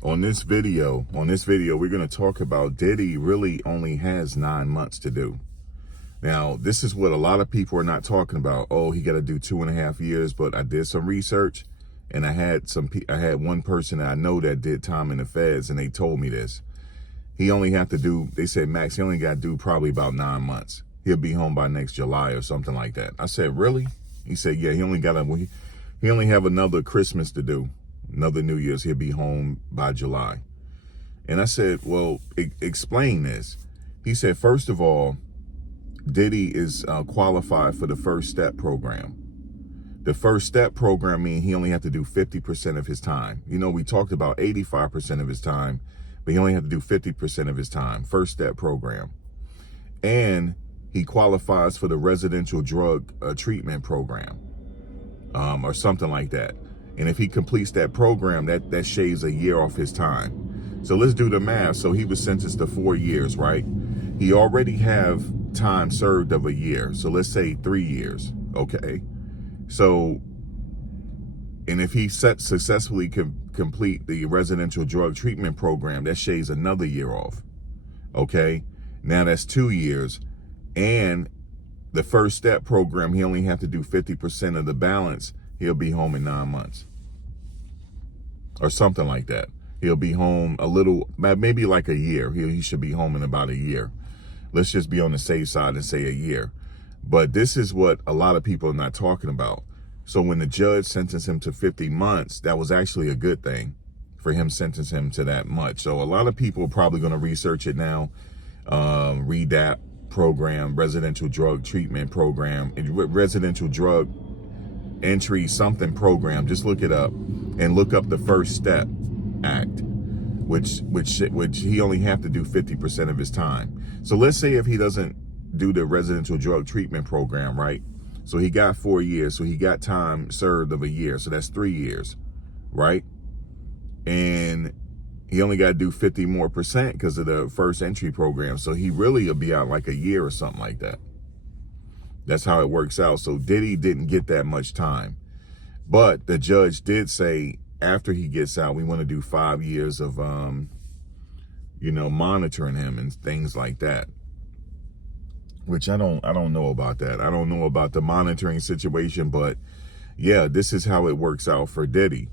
On this video, we're going to talk about Diddy really only has 9 months to do. Now, this is what a lot of people are not talking about. Oh, he got to do 2.5 years. But I did some research, and I had one person that I know that did time in the feds, and they told me this. He only have to do, they said, Max, he only got to do probably about 9 months. He'll be home by next July or something like that. I said, really? He said, yeah, he only have another Christmas to do. Another New Year's, he'll be home by July. And I said, well, explain this. He said, first of all, Diddy is qualified for the First Step program. The First Step program means he only have to do 50% of his time. You know, we talked about 85% of his time, but he only have to do 50% of his time. First Step program. And he qualifies for the residential drug treatment program, or something like that. And if he completes that program, that shaves a year off his time. So let's do the math. So he was sentenced to 4 years, right? He already have time served of a year. So let's say 3 years, okay? So, and if he successfully complete the residential drug treatment program, that shaves another year off, okay? Now that's 2 years. And the First Step program, he only have to do 50% of the balance. He'll be home in 9 months or something like that. He'll be home a little, maybe like a year. He should be home in about a year. Let's just be on the safe side and say a year. But this is what a lot of people are not talking about. So when the judge sentenced him to 50 months, that was actually a good thing for him sentencing him to that much. So a lot of people are probably going to research it now, read that program, residential drug treatment program, residential drug entry something program. Just look it up and look up the First Step Act, which he only have to do 50% of his time. So let's say if he doesn't do the residential drug treatment program, right? So he got 4 years, so he got time served of a year, so that's 3 years, right? And he only got to do 50% more because of the first entry program. So he really will be out like a year or something like that. That's how it works out. So Diddy didn't get that much time. But the judge did say after he gets out, we want to do 5 years of, monitoring him and things like that. Which I don't know about that. I don't know about the monitoring situation, but yeah, this is how it works out for Diddy.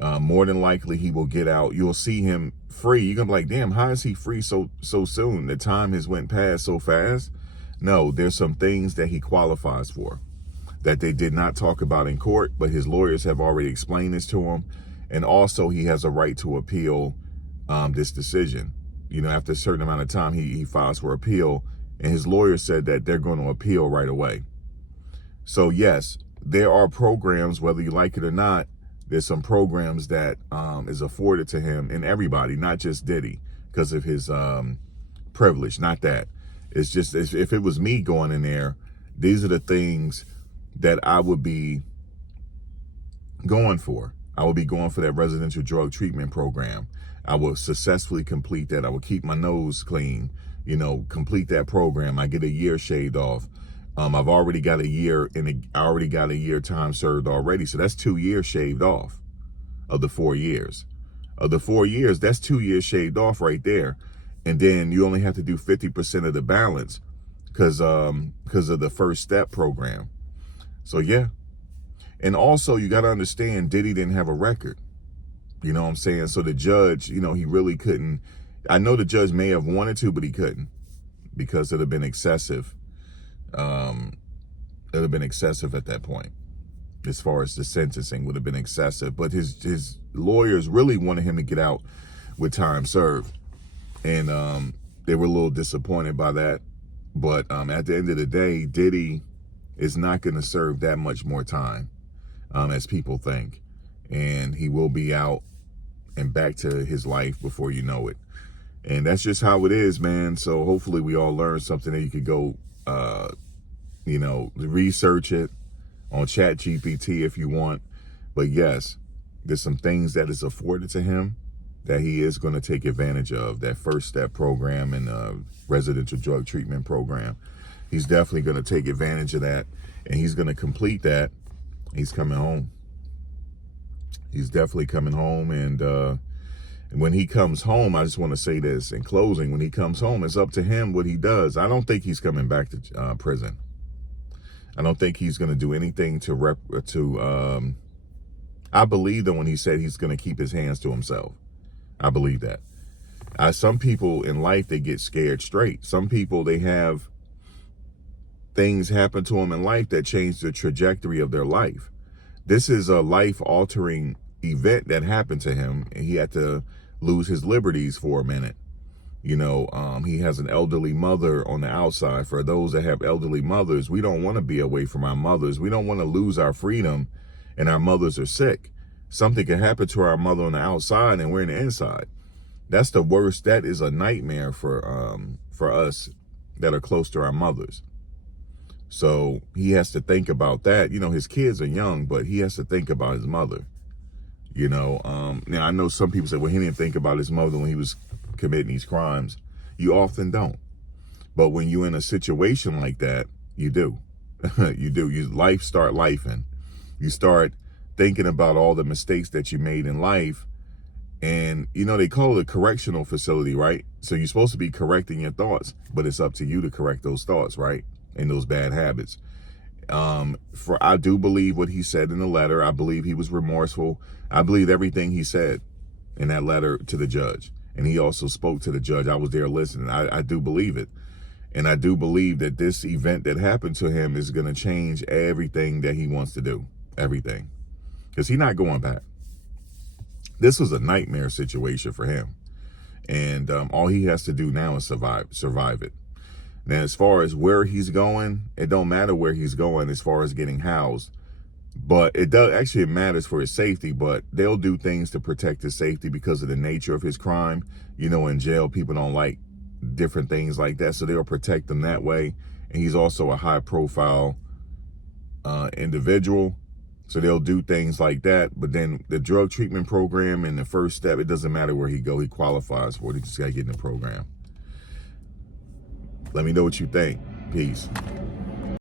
More than likely he will get out. You'll see him free. You're gonna be like, damn, how is he free so soon? The time has went past so fast. No, there's some things that he qualifies for that they did not talk about in court, but his lawyers have already explained this to him. And also he has a right to appeal this decision. You know, after a certain amount of time, he files for appeal, and his lawyer said that they're going to appeal right away. So yes, there are programs, whether you like it or not, there's some programs that is afforded to him and everybody, not just Diddy, because of his privilege. Not that. It's just, if it was me going in there, these are the things that I would be going for. I would be going for that residential drug treatment program. I will successfully complete that. I will keep my nose clean, complete that program. I get a year shaved off. I've already got a year, and I already got a year time served already. So that's 2 years shaved off of the 4 years. Of the 4 years, that's 2 years shaved off right there. And then you only have to do 50% of the balance because of the First Step program. So yeah. And also you got to understand, Diddy didn't have a record. You know what I'm saying? So the judge, he really couldn't. I know the judge may have wanted to, but he couldn't because it would have been excessive. It would have been excessive at that point. As far as the sentencing would have been excessive. But his lawyers really wanted him to get out with time served. And they were a little disappointed by that. But at the end of the day, Diddy is not going to serve that much more time as people think. And he will be out and back to his life before you know it. And that's just how it is, man. So hopefully we all learn something that you could go, research it on ChatGPT if you want. But yes, there's some things that is afforded to him that he is going to take advantage of. That First Step program and residential drug treatment program. He's definitely going to take advantage of that. And he's going to complete that. He's coming home. He's definitely coming home. And And when he comes home, I just want to say this in closing, when he comes home, it's up to him what he does. I don't think he's coming back to prison. I don't think he's going to do anything I believe that when he said he's going to keep his hands to himself. I believe that. Some people in life, they get scared straight. Some people, they have things happen to them in life that change the trajectory of their life. This is a life-altering event that happened to him, and he had to lose his liberties for a minute. You know, he has an elderly mother on the outside. For those that have elderly mothers, we don't want to be away from our mothers. We don't want to lose our freedom and our mothers are sick. Something can happen to our mother on the outside and we're in the inside. That's the worst. That is a nightmare for us that are close to our mothers. So he has to think about that. You know, his kids are young, but he has to think about his mother. You know, now I know some people say, well, he didn't think about his mother when he was committing these crimes. You often don't. But when you're in a situation like that, you do. You do. Life start lifing. You start thinking about all the mistakes that you made in life. And, you know, they call it a correctional facility, right? So you're supposed to be correcting your thoughts, but it's up to you to correct those thoughts, right? And those bad habits. I do believe what he said in the letter. I believe he was remorseful. I believe everything he said in that letter to the judge. And he also spoke to the judge. I was there listening. I do believe it. And I do believe that this event that happened to him is going to change everything that he wants to do. Everything. Because he's not going back. This was a nightmare situation for him. And all he has to do now is survive it. Now, as far as where he's going, it don't matter where he's going as far as getting housed. But it matters for his safety, but they'll do things to protect his safety because of the nature of his crime. You know, in jail, people don't like different things like that, so they'll protect him that way. And he's also a high-profile individual, so they'll do things like that. But then the drug treatment program and the first step, it doesn't matter where he go, he qualifies for it. He just got to get in the program. Let me know what you think. Peace.